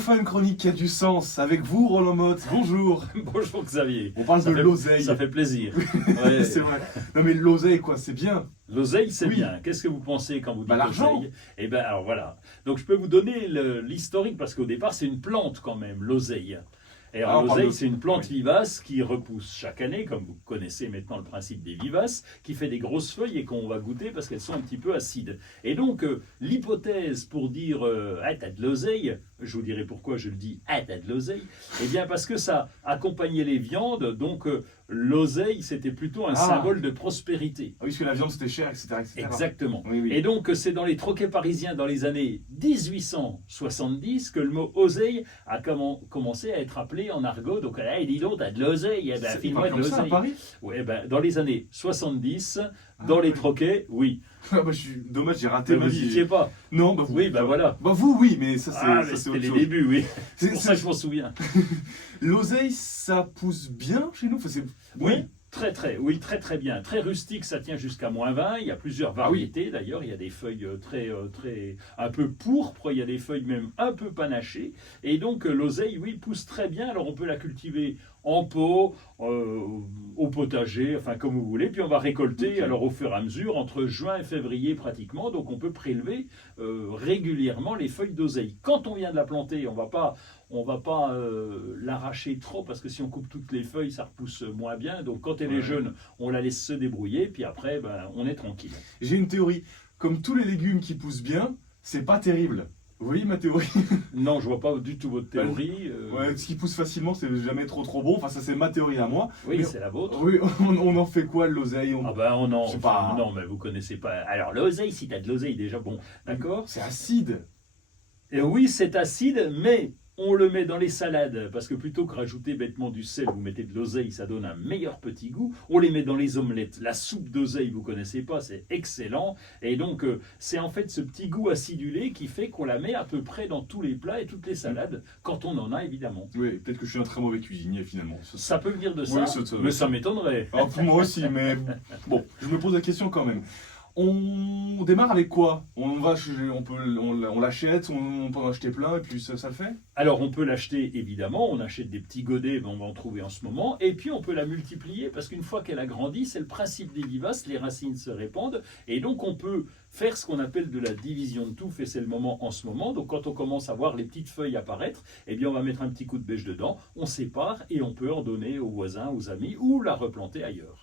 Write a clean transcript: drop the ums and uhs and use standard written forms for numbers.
Enfin une chronique qui a du sens avec vous, Roland Motte. Bonjour. Bonjour Xavier. On parle de l'oseille. Ça fait plaisir. Ouais. C'est vrai. Non mais l'oseille quoi, c'est bien. L'oseille, c'est Oui. bien. Qu'est-ce que vous pensez quand vous dites l'argent. l'oseille? Eh bien, alors voilà. Donc je peux vous donner l'historique parce qu'au départ, c'est une plante quand même, l'oseille. Et alors, Ah, on parle l'oseille, de- c'est une plante oui. vivace qui repousse chaque année, comme vous connaissez maintenant le principe des vivaces, qui fait des grosses feuilles et qu'on va goûter parce qu'elles sont un petit peu acides. Et donc, l'hypothèse pour dire ah, t'as de l'oseille, je vous dirai pourquoi je le dis ah, t'as de l'oseille, eh bien parce que ça accompagnait les viandes, donc l'oseille, c'était plutôt un Ah. symbole de prospérité. Ah oui, parce que la viande c'était cher, etc., etc. Exactement. Oui, oui. Et donc, c'est dans les troquets parisiens dans les années 1870 que le mot oseille a commencé à être appelé en argot. Donc, hey, dis donc, t'as de l'oseille, eh ben, C'est file-moi pas de comme ça à l'oseille. Paris. Ouais, ben, dans les années 70, dans Ah, les oui. troquets, oui. Ah bah, dommage, j'ai raté Mais ma vous n'y vie. étiez pas. Non, bah vous. Oui, bah voilà. Bah vous, oui, mais ça c'est Ah, ça, mais c'est c'était autre les chose. débuts, oui. C'est C'est- pour ça que je m'en souviens. L'oseille, ça pousse bien chez nous. Enfin, c'est... Oui, très bien. Très rustique, ça tient jusqu'à -20. Il y a plusieurs Ah oui. variétés d'ailleurs. Il y a des feuilles très un peu pourpres, il y a des feuilles même un peu panachées. Et donc l'oseille, oui, pousse très bien. Alors on peut la cultiver en pot, au potager, enfin comme vous voulez. Puis on va récolter Ok. alors au fur et à mesure entre juin et février pratiquement. Donc on peut prélever régulièrement les feuilles d'oseille. Quand on vient de la planter, on va pas l'arracher trop parce que si on coupe toutes les feuilles, ça repousse moins bien. Donc quand elle est Ouais. jeune, on la laisse se débrouiller, puis après, ben, on est tranquille. J'ai une théorie. Comme tous les légumes qui poussent bien, c'est pas terrible. Vous voyez ma théorie? Non, je vois pas du tout votre théorie. Ouais, ce qui pousse facilement, c'est jamais trop bon. Enfin, ça c'est ma théorie à moi. Oui, mais- c'est la vôtre. Oui, on en fait quoi de l'oseille? Ah ben on en, Je sais pas. non, mais vous connaissez pas. Alors l'oseille, si tu as de l'oseille déjà, bon, d'accord. C'est acide. Et oui, c'est acide, mais on le met dans les salades, parce que plutôt que rajouter bêtement du sel, vous mettez de l'oseille, ça donne un meilleur petit goût. On les met dans les omelettes. La soupe d'oseille, vous connaissez pas, c'est excellent. Et donc, c'est en fait ce petit goût acidulé qui fait qu'on la met à peu près dans tous les plats et toutes les salades, quand on en a évidemment. Oui, peut-être que je suis un très mauvais cuisinier finalement. Ça peut venir de Oui, ça, ça- mais ça m'étonnerait. Alors, pour moi aussi, mais bon, je me pose la question quand même. On démarre avec quoi? On l'achète, on peut en acheter plein et puis ça le fait? Alors on peut l'acheter évidemment, on achète des petits godets, on va en trouver en ce moment, et puis on peut la multiplier parce qu'une fois qu'elle a grandi, c'est le principe des vivaces, les racines se répandent, et donc on peut faire ce qu'on appelle de la division de touffe, et c'est le moment en ce moment. Donc quand on commence à voir les petites feuilles apparaître, eh bien on va mettre un petit coup de bêche dedans, on sépare et on peut en donner aux voisins, aux amis ou la replanter ailleurs.